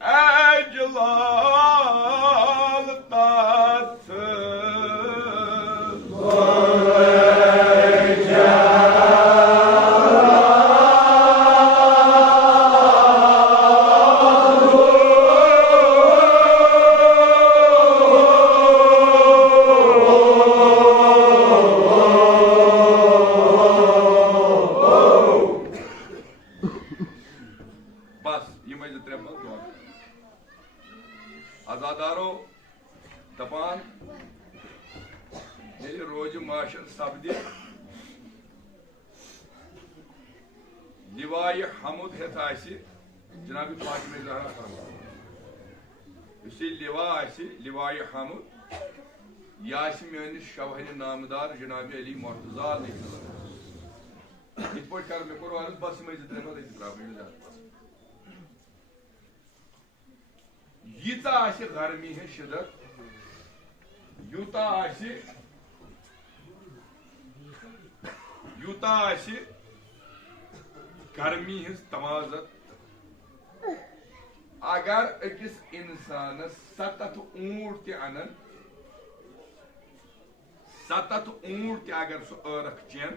Eclal tatsız बस यम त्रे बंद आजादारो दपान ये रोज माशर सपदि लिवाय हमुद हेत जनाब फातिमा ज़हरा फरमान लिवाय हमुद यह मेनिस शवाहन नामदार जनाब अली मुर्तज़ा इत पे कर मे कोर अर्ज बस मे त्रे बंद यीता गर्मी है शिदत यूता गर्मी हज तमाजत अगर अकिस इंसानस 7 ऊंट ते अनन 7 ऊंट ते अगर सह ٲرق चेन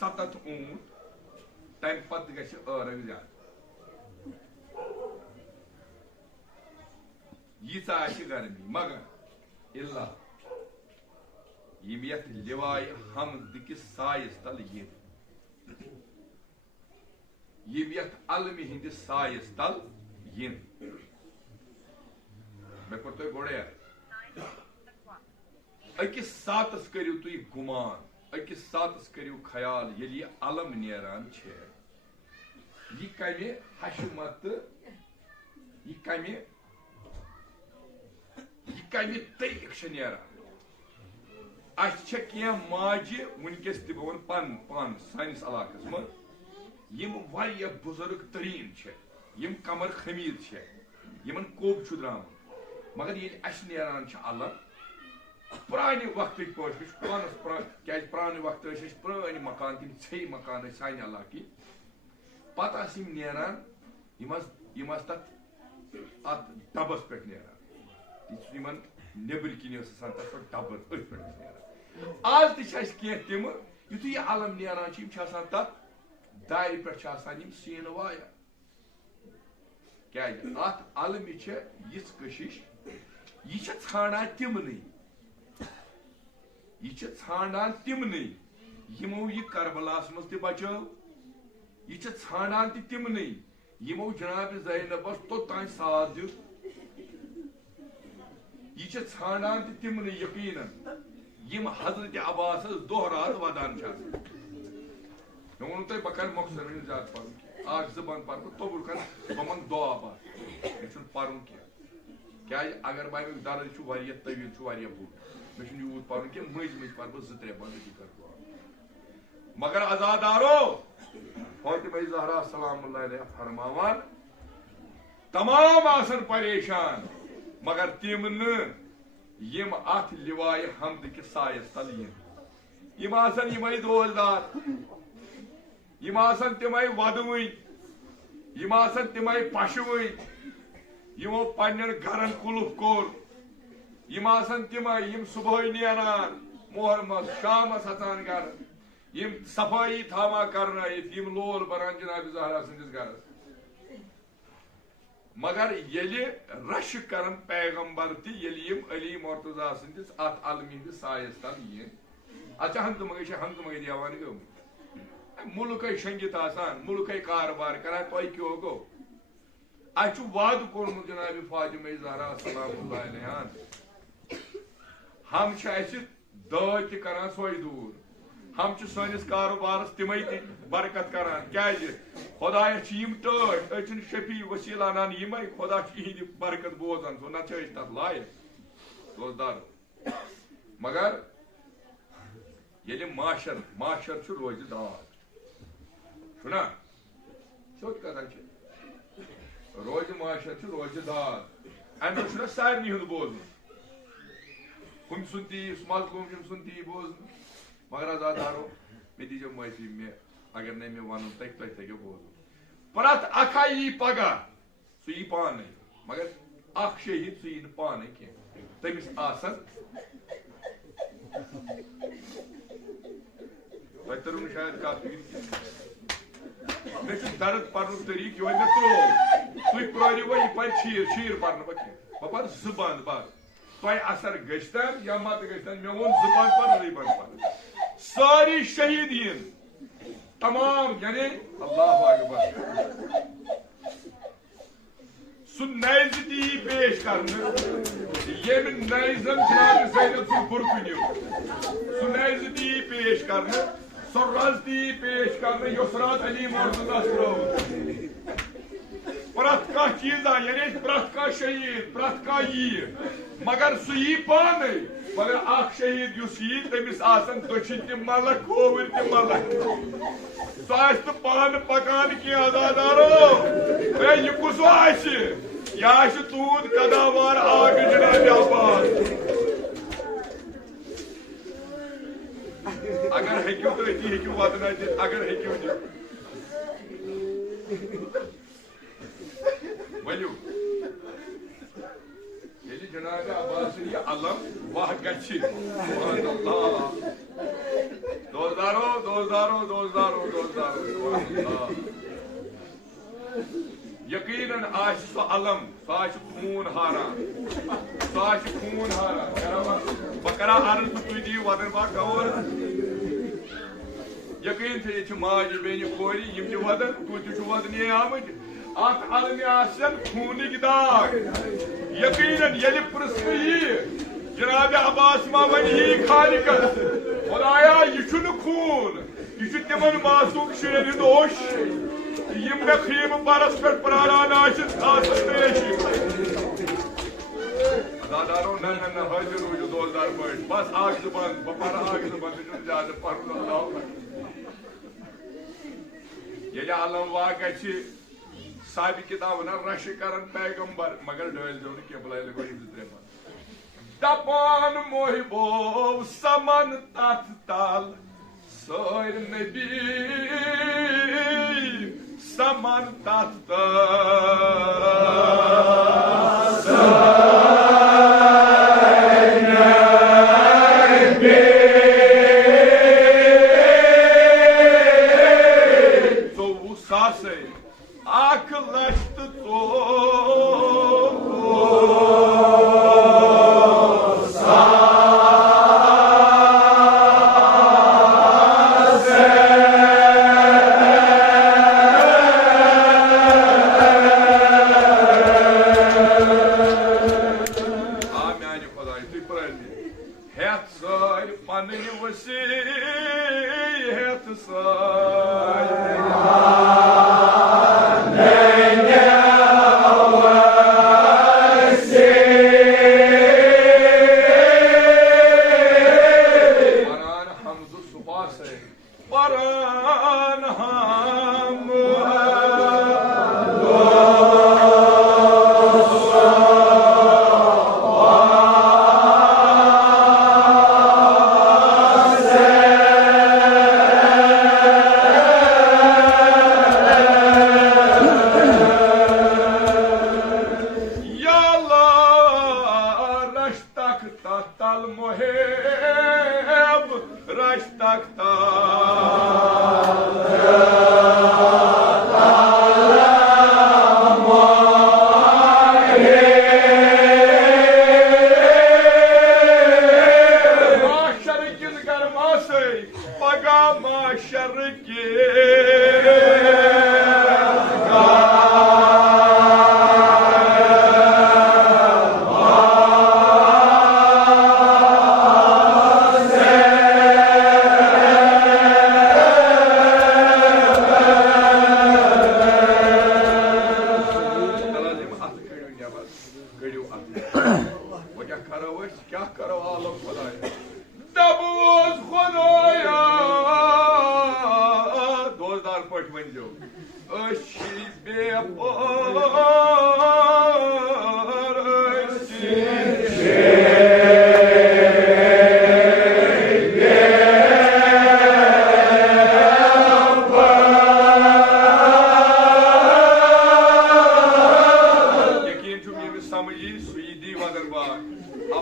7 ऊंट तम पत गछ ٲرق ज्यादा यीता गर्मी मगर इल्ला यत लिवाय हमद किस सायस तल यत अलमि हंदिस सायस तल yin मे कोर तुह गोड़े अकिस सातस करियो तुह गुमान अकिस सातस करियो ख्याल ये अलम नेरान यह कमे हशमत यह कमे तरीक नेरान कह माजे वनकस तह बह वन पान सानिस इलाकस मज यम वारिया बुजुर्ग तरीन यम कमर खमीर यमन कोब द्रामुत मगर ये नेरान अलग प्रान वक्त पे क्या प्रान वक्त प्रान मकान तम छे मकान सान इलाकि पत नेरान तथ अत डबस पे नेरान नबर किन तथ डबर अथ पे आज तह तम यु यह अलम नेरान तथ दार पे सीन वाया क्या अत अलमि यिच कशिश यह ाणान तिमन यमो यह करबलास मज तह बचो यह ाणान तिमन यमो जनाब ज़ैनबस तोतान साथ दित यह ाणान तिमन यकीनन यम हजरत अब्बास दोह रात वदान मे वो तुम बह कर मखसर ज्यादा पर्न जबान पर तोबुर कर बह मन दुआ बस मे पर्न क्या अगर बह दर्द तवील बुढ़ मे यूत पर्न कह मज पर बह 2-3 बंद कर दुआ मगर आजादारो फातिमा ज़हरा सलामुल्लाह अलैहा फरमावान तमाम आसन परेशान मगर तिम न यम अथ लिवाय हमद कि सायस तल यम आसन यमई दोजदार यम आसन तिमई वदवई यम आसन तिमई पशवई यमो पन्न घरन कुलुफ कोर यम आसन तिमई यम सुबह नेरान मोहर मज शामस अचान घर यम सफाई थावा करना यम लोल बरान जनाब ज़हरा सदिस घरस मगर ये रश कर पैगम्बर तम अली मुर्तज़ा सदिस अत अलमि सायस तल अच्छा हंगमगे देवान गो मुल्क शंगित मुल्क कारबार कर तुह क्यों गो अह वाद कोर्मुत जनाब फातिमा ज़हरा सलामुल्लाह अलैहान हम दाद तक सोई दूर हम सनिस कारोबारस तमई बरकत करान क्या खुदायस टच शफी वसील अनान यम खुदा इहद बरकत बोजान सो ना तथ लायक रोजदार मगर ये माशर रोज दाद छुना सोच कथा रोज माशर रोज दाद अमे सारे हूं बोजन हम सुन ती मजलूम सुन ती बोजन मगर आजादारो मे दीजिए माफी मे अगर नहीं मे वन तुम बोजन प्रत अखा यी पगह सह यी पान मगर अख शहीद सह यह पान कह तमिस आसन तर शायद कत मे दर्द पर्न तरीक यो मे त्रो तुम प्रो यह पे शीर पर्न बह पर जुबान बस तुम असर गन या मत गन मे वो जुबान पर सारी शहीदीन तमाम यानी अल्लाह अकबर सह नज दी पेश कर ये नजन जनाब ज़ैनब सह बुरकुन्यू सह नज दी पेश कर सो रज दी पेश कर युसरात अली मोहम्मद प्रत कह चीजा यानी प्रत कह शहीद प्रत कह यी मगर सह यी पान मगर अख शहीद युस यी तमिस आसन दक्षिण ति मलक खोवर ति मलक सह तो पान पकान की अदादारो यह कुस यह तूद कदावार आग जनाब अब्बास अगर हेक्यू तो अति हेक्यू वादना अगर हेक्यू वलू ये जनाब अब्बास यह अलम वह गच्छी दोस्तारो दोस्तारो दोस्तारो दोस्तारो यकीनन आज सह अलम सह खून हारान सह खून हारान बह कर अर्ज तो तुम दिव वदन बा गौर यकीन थे ये माज बेन कोरी वदन तुम वदन आमत अत अलम खूनिक दाग यकीनन ये प्रश्न यी जनाब अब्बास मा वन यी खालिकस खुदाया यह खून यह तिमन मासूम शेर दोश यम मे खीम बरस पे प्रारान अदादारो न हाजिर रूज दोस्तार पे बस आग जुबान बह आग जुबान ज्यादा पर ये अलम वाह गि साबि किताब ना रश कर पैगम्बर मगर डल जो कह बुला गो त्रे दपान मोहिबो समन तथ तल सर नबी समन तथ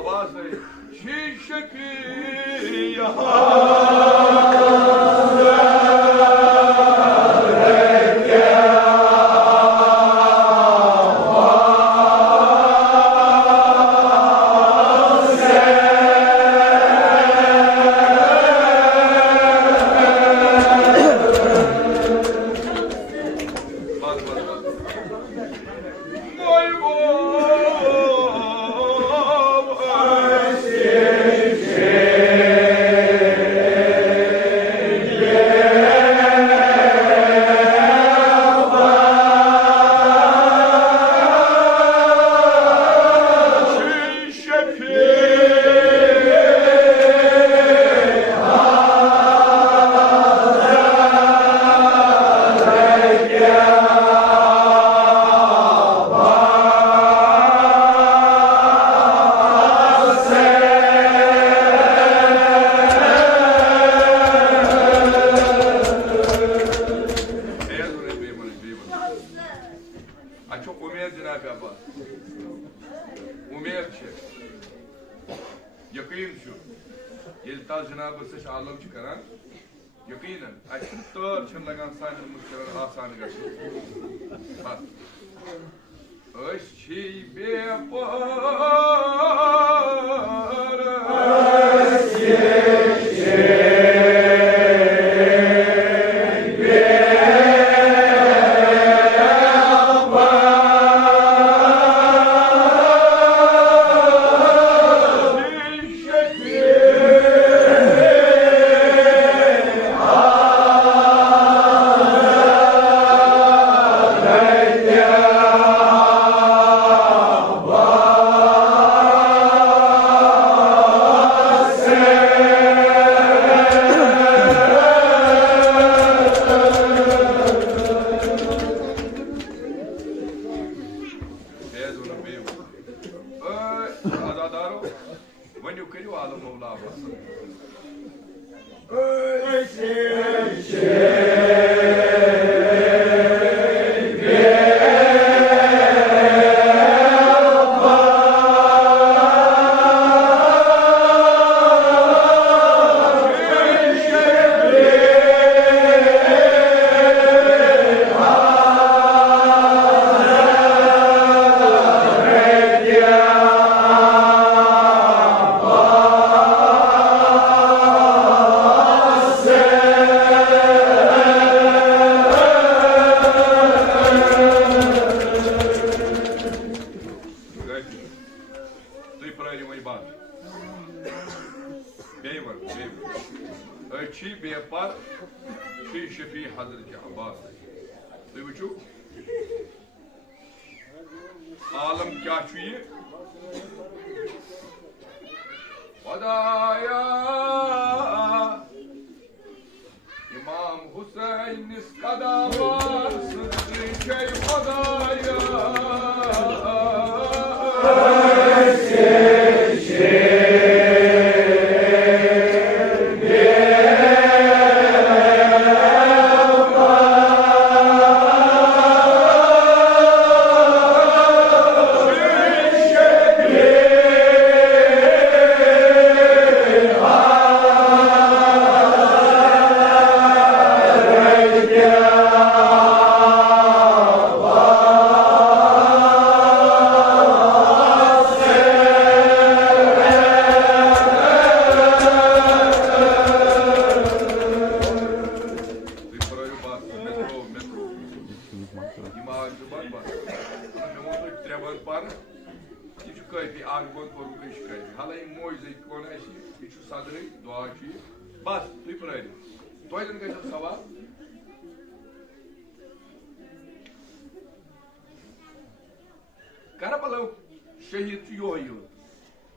आवाज है शीशक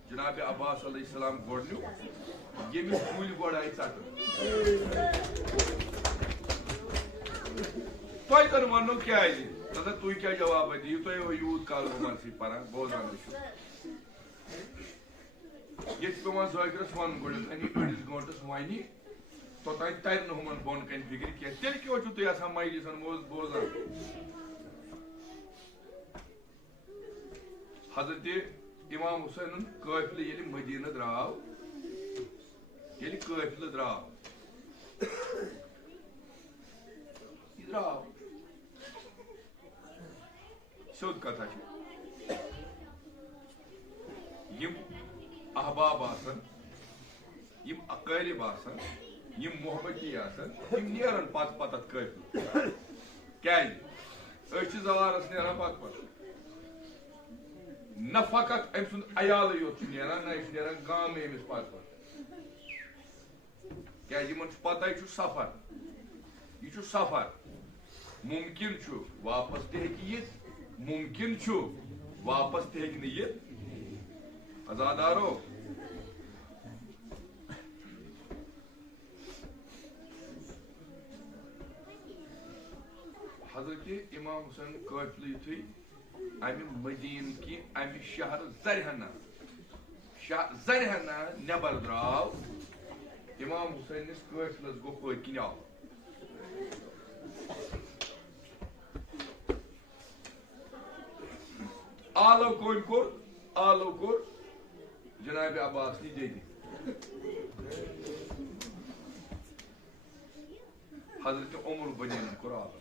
जनाब अब्बास अलैहिस्सलाम गोडन्यू यमिस कूल गोडाई चट तोय तर वनो क्या है तदा तू क्या जवाब दियो तो यूथ काल मनसी परा बोजान ये पेवान जागरस वन गोड अनि गोडिस गोटस वाइनी तो ताई ताई न हुमन बोन कन फिक्र के तेल क्यों छु तो ऐसा माइली सन मोज बोजान हजरत इमाम हुसैन काफिल ये मदीना द्राव ये काफिल द्राव द्राव सोद कथा यम अहबाब आसन यम अकालिब आसन यम मोहब्बती आसन यम नेरन पत पत काफिल क्या जवारस नेरान पत पत न फकत अम सुंद अयाल योत नेरान न नेरान गाम अमिस पत पत क्या पता यह सफर यह सफर मुमकिन वापस तक मुमकिन वापस तक अजादारो हजरत इमाम हुसैन काफिल युथी अमि मदीन की अमि शहर जरहना नबर द्राव इमाम हुसैन काफिलस गो पकिन आव आलो कोर जनाब अब्बास नी देदी हजरत उमर बनीन कोर आलो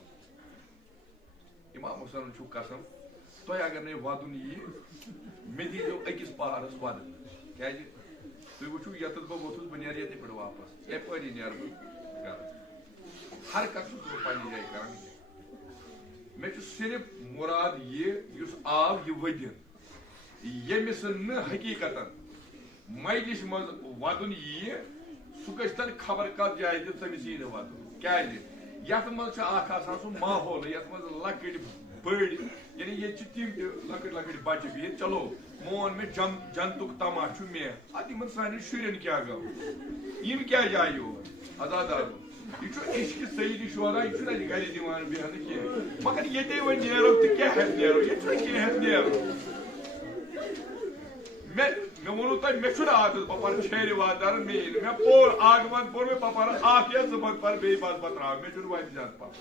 इमाम हुसैन छु कसम तो अगर ने वादुन ये मे दीजो अकिस पहाड़स वद क्या तुम वो यत बह वोथुस बह नीर ये पे वापस यपरी नीर बह हर कत पन्ने जाए कर मे सिर्फ मुराद ये आव यह वदिन यमिस हकीकत मजलिस मज वदुन यी सह गन खबर कत जाए तमिस यी वदुन क्या यथ मज सह माहौल यथ मज लकड़ बड़ यानी ये तिम लकड़ लकड़ बच्चे बिहित चलो मोन मे जनतुक तमाशु मे अत सान शुरन क्या गो यम क्या जाए योर अजादार यह इश्क सईद शोरा यह गर दिवान बेहन कह मगर ये वो नो तो क्या नो ये कह नो मे वो तुम मे आदत बह पर छेर वादार मेन मे पोर आगमन पोर मे पपर अख या जुबन पर बे बस बत्रा मे वन ज्यादा पा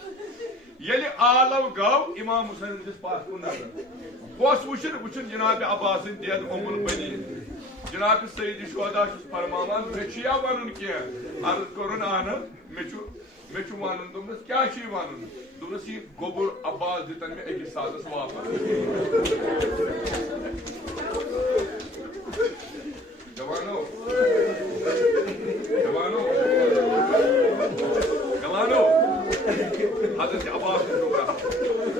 ये आलव गो इमाम हुसैन पास कुन नजर गोस वुचन जनाब अब्बास देद उमुल बनीन जनाब सईद शोदा फरमान मे वन कह अर्ज कोरुन आन मे वन दोपस क्या वन दोपस यह गोबुर अब्बास दितन मे अकिस सालस वापस जवानो हजरत अब्बास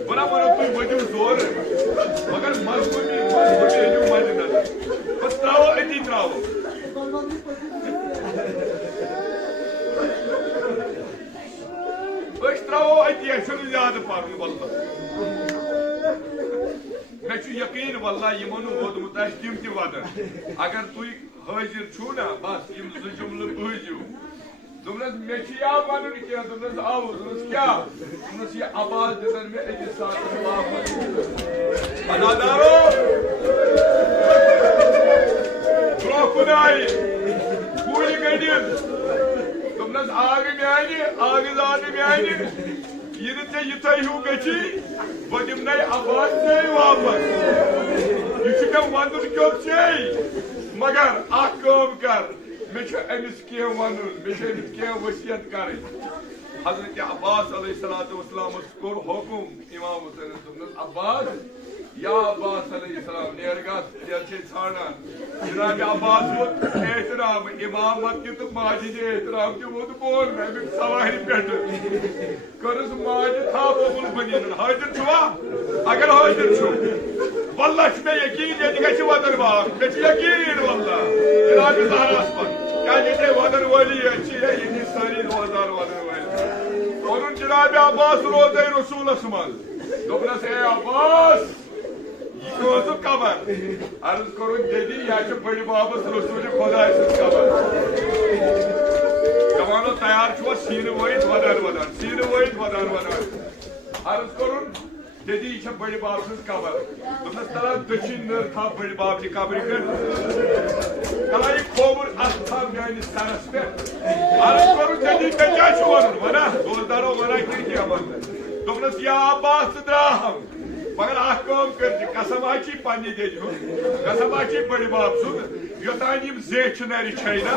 बना वो तुम वो जोर मगर मजबूरी मद नजर बस त्रो अति त्रो त्रो अति ज्यादा पर्न वल्ला मे यकीन वल्ला यमो वोदमुत तम तदन अगर तुम हाजिर छू ना बस यम जो जुमल बूझू दोपस मे वन कह दोपस आव दोपस क्या दोपस यह आवाज दितन मे अकिस साथ वापस अदादारो ब्रोकुन आई कूल गडिन दोपस आग म्यान आग जान म्यान यह थे हूँ गि बह दिम आवाज चे वापस यह मे वन क्यों चे मगर अम कर मे अमिस कह वन मे अमिस कह वसीयत कर हजरत अब्बास अलैहिस्सलाम कोर हुकुम इमाम हुसैन दोपस अब्बास या अब्बास अलैहिस्सलाम नेरगा छाड़ान जनाब अब्बास वो एहतराम इमामत की तो माजिद एहतराम की वो तो बोल मैं भी सवारी पे करस माज था बबुल बनीन हाजिर छुआ अगर हाजिर छु वल्लाह मे यकीन ये गछ वदर बाग मे यकीन वल्लाह जनाब ज़हरास पर क्या ये वदर वाली अच्छी है ये सारी 2000 वदर वाली और जनाब अब्बास रोज़े रसूल असमान दोपस ए अब्बास कबर अर्ज कर जदी या बड़ बाबस रसूल खुदा कबर जवानो तैयार सीन वत वदान वदान सीन वत वदान वदान अर्ज कर जदी यह बड़ बाब सज कबर दोपस तला दक्षिण नर था बड़ बाब की कबर पे तला यह खोबर अथ था मान सरस पे अर्ज कर जदी पे क्या वन वना दोस्तारो वना क्या दोपस या अब्बास द्राहम मगर अख काम कर कसमाची पन्नी देजो कसमाची बड़ी बाप सुन योतान यम जेठ नर छैना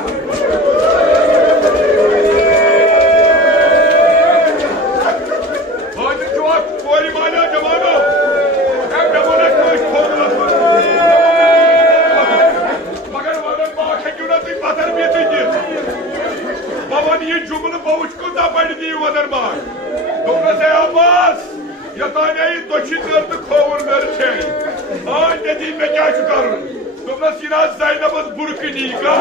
आज जोक कोरी माना जमानो हम डबोला कोई खोल मगर वदन बा खजुना ती पत्थर भी ती बावन ये जुमल बहुच को दा बड़ दी वदन बा तुमने से अब्बास योतान ये दोची कर तो खोवर नर छै आज यदि मैं क्या करूं तुमने सिरा ज़ैनब बुरकनी का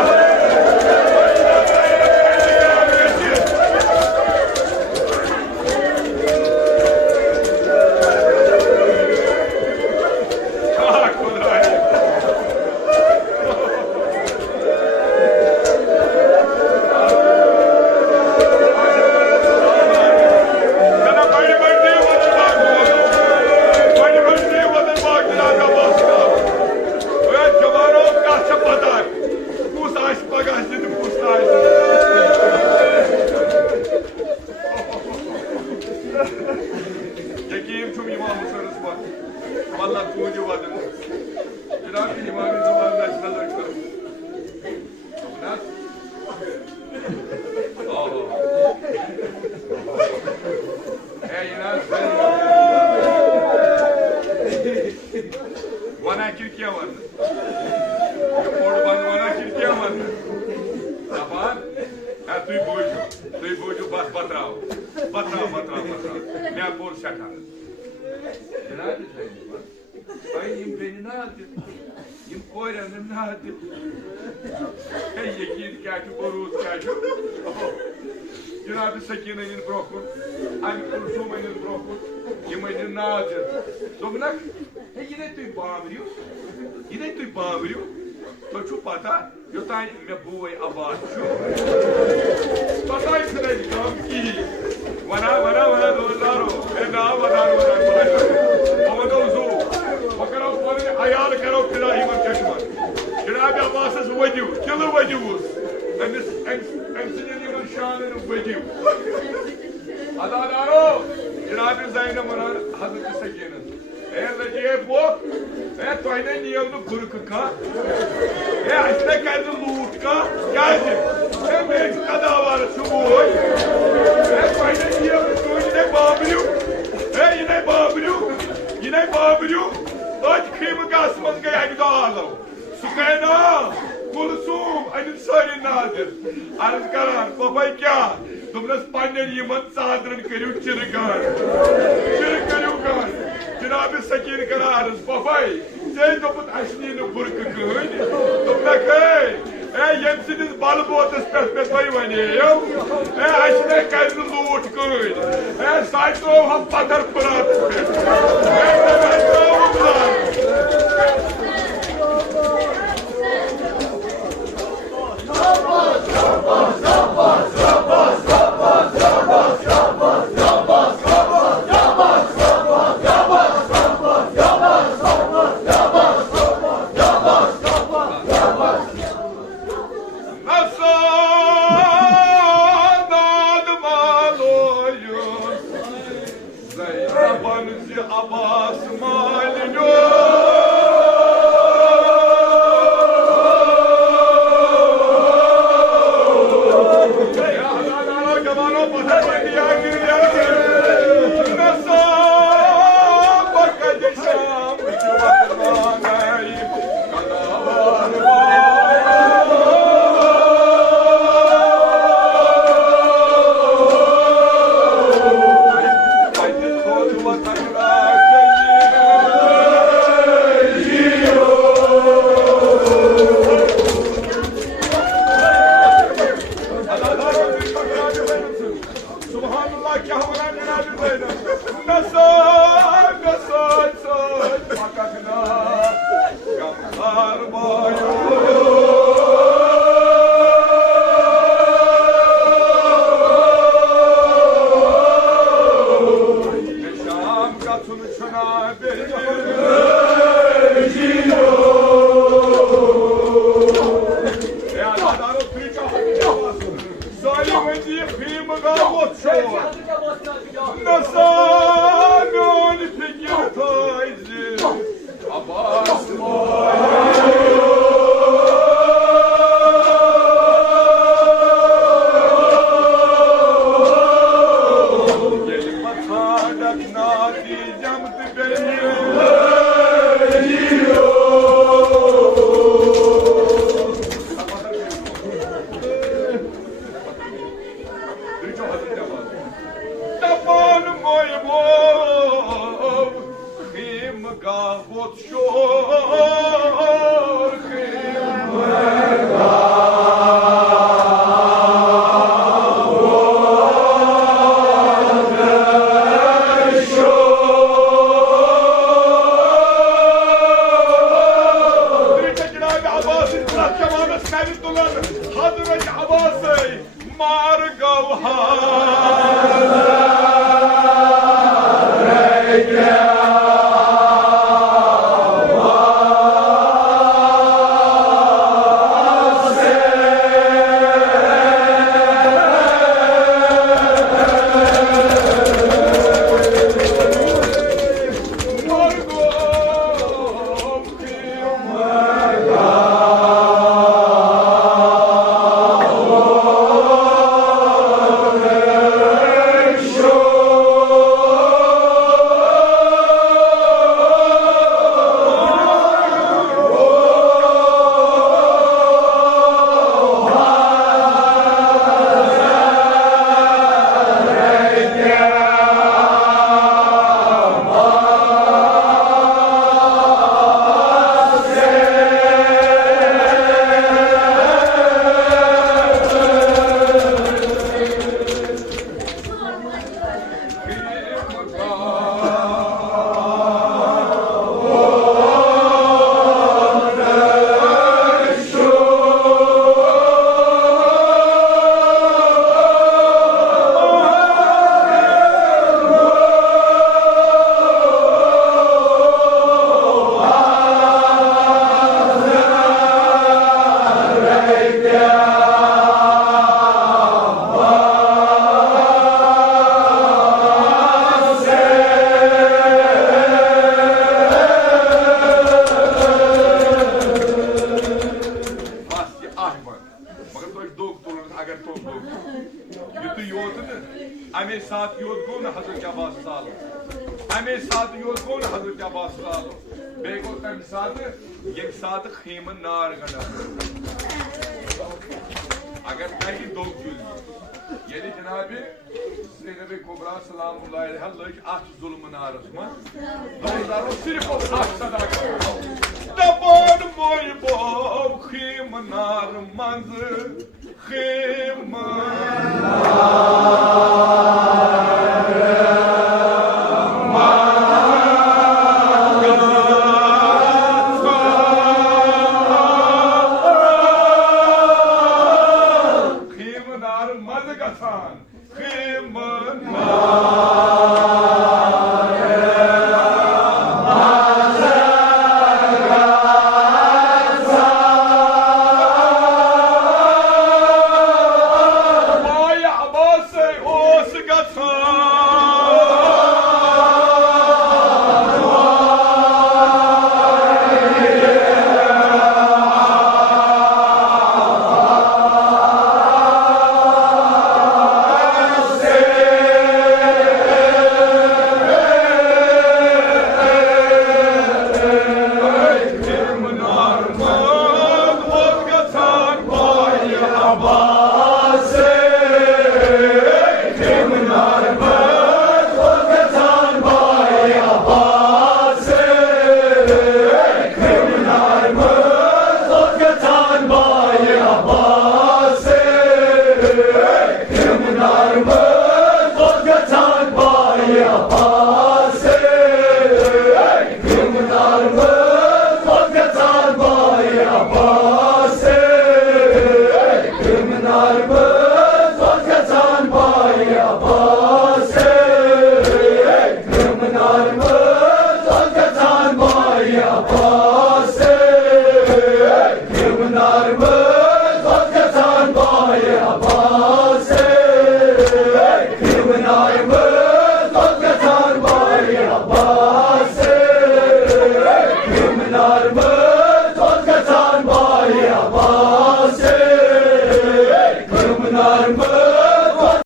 जनाब सकीन इन ब्रोकुन अम कुलसुम इन ब्रोकुन यम इन नाज़िर दोनक हे ये तुई बावरियो तो छु पता योतान मे बोय आबाद छु पता इसने काम की वना दोलारो ए ना वना ओमदो जो वकरो पर अयाल करो खिला हिमत चश्मन जनाब अब्बास वजू किलो वजूस शान वजीव अदादारो जनाब ज़ैनब वनान हज़रत सकीन ए लजीब वो ए तोने नियम नु गुरक का ए असने कर लूट का क्या है ए मेज कदावार सुबोय ए तोने नियम तोने बाबरियो ए इने बाबरियो आज खीम गास मन गए हकदालो सुकैना कुलसुम अनिल सारी नाज़िर अर्ज करान पपाई क्या तुमने पाने यमन सादरन करियो चिरगान जनाब सकीन करा अर्ज पपाई जे दोपत असनी न बुरक कहन तुमने कहे ए यम सिदिस बालबोतस पे भाई वने ए असने कर लूट कहन ए साइतो हम पत्थर फरात पे Nasıl fikir Kali Tulan Hazreti Abbas'ı Margavha Ame saat yod go na Hazrat Abbas salo. Ame saat yod go na Hazrat Abbas salo. Bego tam saat yek saat khayman nar gana. Agar kahi dog jul. Yedi Cenab-ı Zeynep-i Kubra salamullahi aleyha loj aht zulmün arasma. Dozaro sirf o aht sadakat. Daban boy bob khayman nar manzı. Abbas